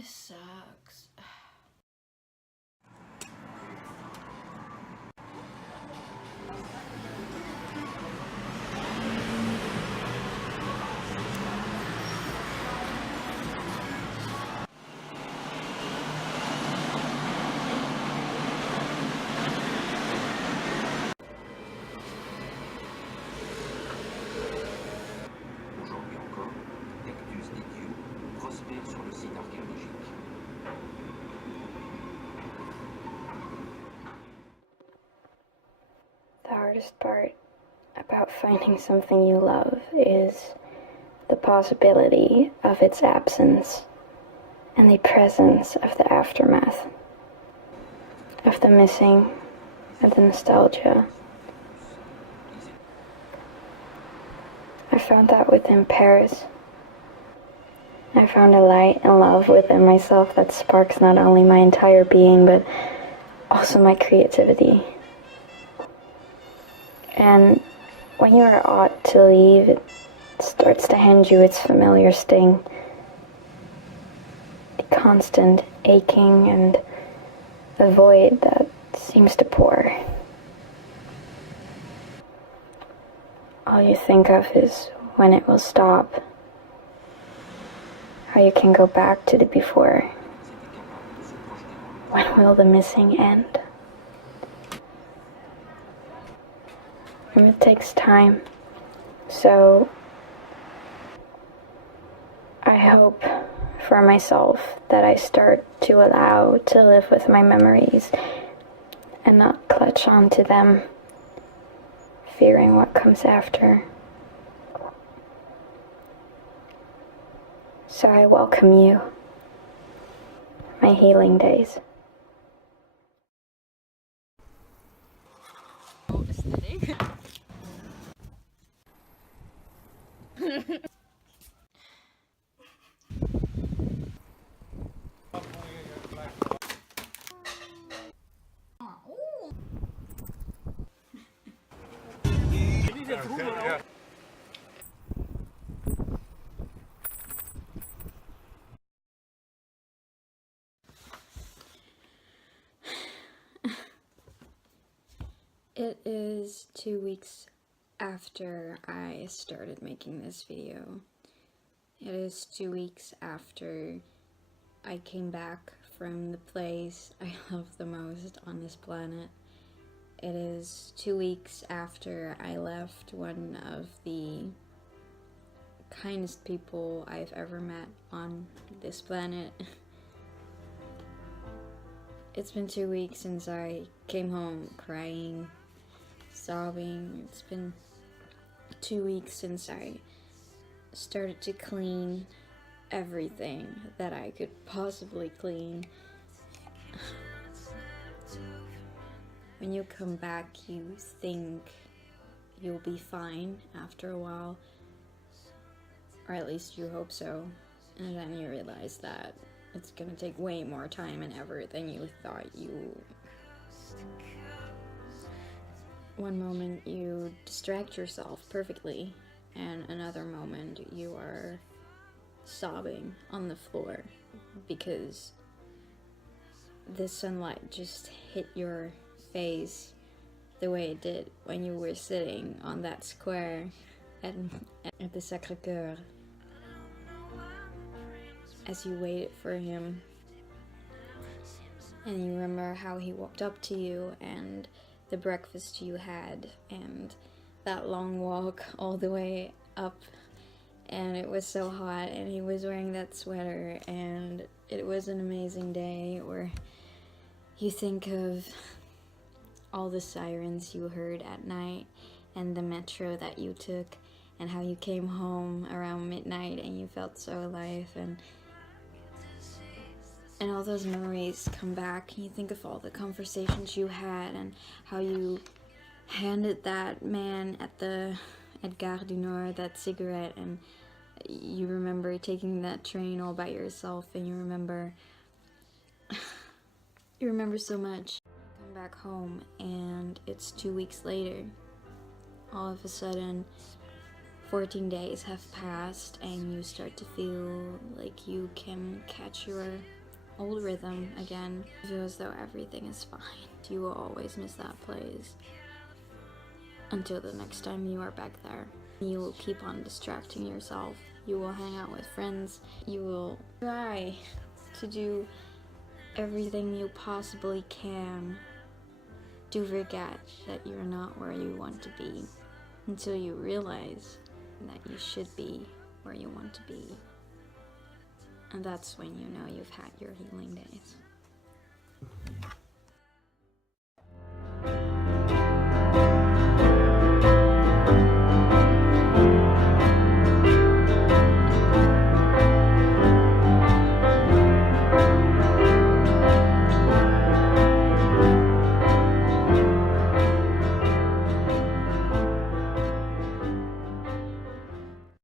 This sucks. Aujourd'hui encore, Tectus des dieux prospère sur le site archéologique. The hardest part about finding something you love is the possibility of its absence and the presence of the aftermath, of the missing and the nostalgia. I found that within Paris. I found a light and love within myself that sparks not only my entire being, but also my creativity. And when you are ought to leave, it starts to hand you its familiar sting. The constant aching and the void that seems to pour. All you think of is when it will stop. How you can go back to the before. When will the missing end? And it takes time. So I hope for myself that I start to allow to live with my memories and not clutch onto them, fearing what comes after. So I welcome you, my healing days. Aesthetic. It is 2 weeks after I started making this video. It is 2 weeks after I came back from the place I love the most on this planet. It is 2 weeks after I left one of the kindest people I've ever met on this planet. It's been 2 weeks since I came home crying, sobbing. It's been 2 weeks since I started to clean everything that I could possibly clean. When you come back, you think you'll be fine after a while, or at least you hope so, and then you realize that it's gonna take way more time and effort than you thought you. One moment you distract yourself perfectly, and another moment you are sobbing on the floor because the sunlight just hit your face the way it did when you were sitting on that square at the Sacré-Cœur as you waited for him, and you remember how he walked up to you and the breakfast you had and that long walk all the way up, and it was so hot and he was wearing that sweater and it was an amazing day. Or you think of all the sirens you heard at night and the metro that you took and how you came home around midnight and you felt so alive, and all those memories come back, and you think of all the conversations you had and how you handed that man at Gare du Nord that cigarette, and you remember taking that train all by yourself, and you remember so much. Come back home and it's 2 weeks later. All of a sudden, 14 days have passed and you start to feel like you can catch your old rhythm again. You feel as though everything is fine. You will always miss that place until the next time you are back there. You will keep on distracting yourself. You will hang out with friends. You will try to do everything you possibly can to forget that you're not where you want to be, until you realize that you should be where you want to be. And that's when you know you've had your healing days.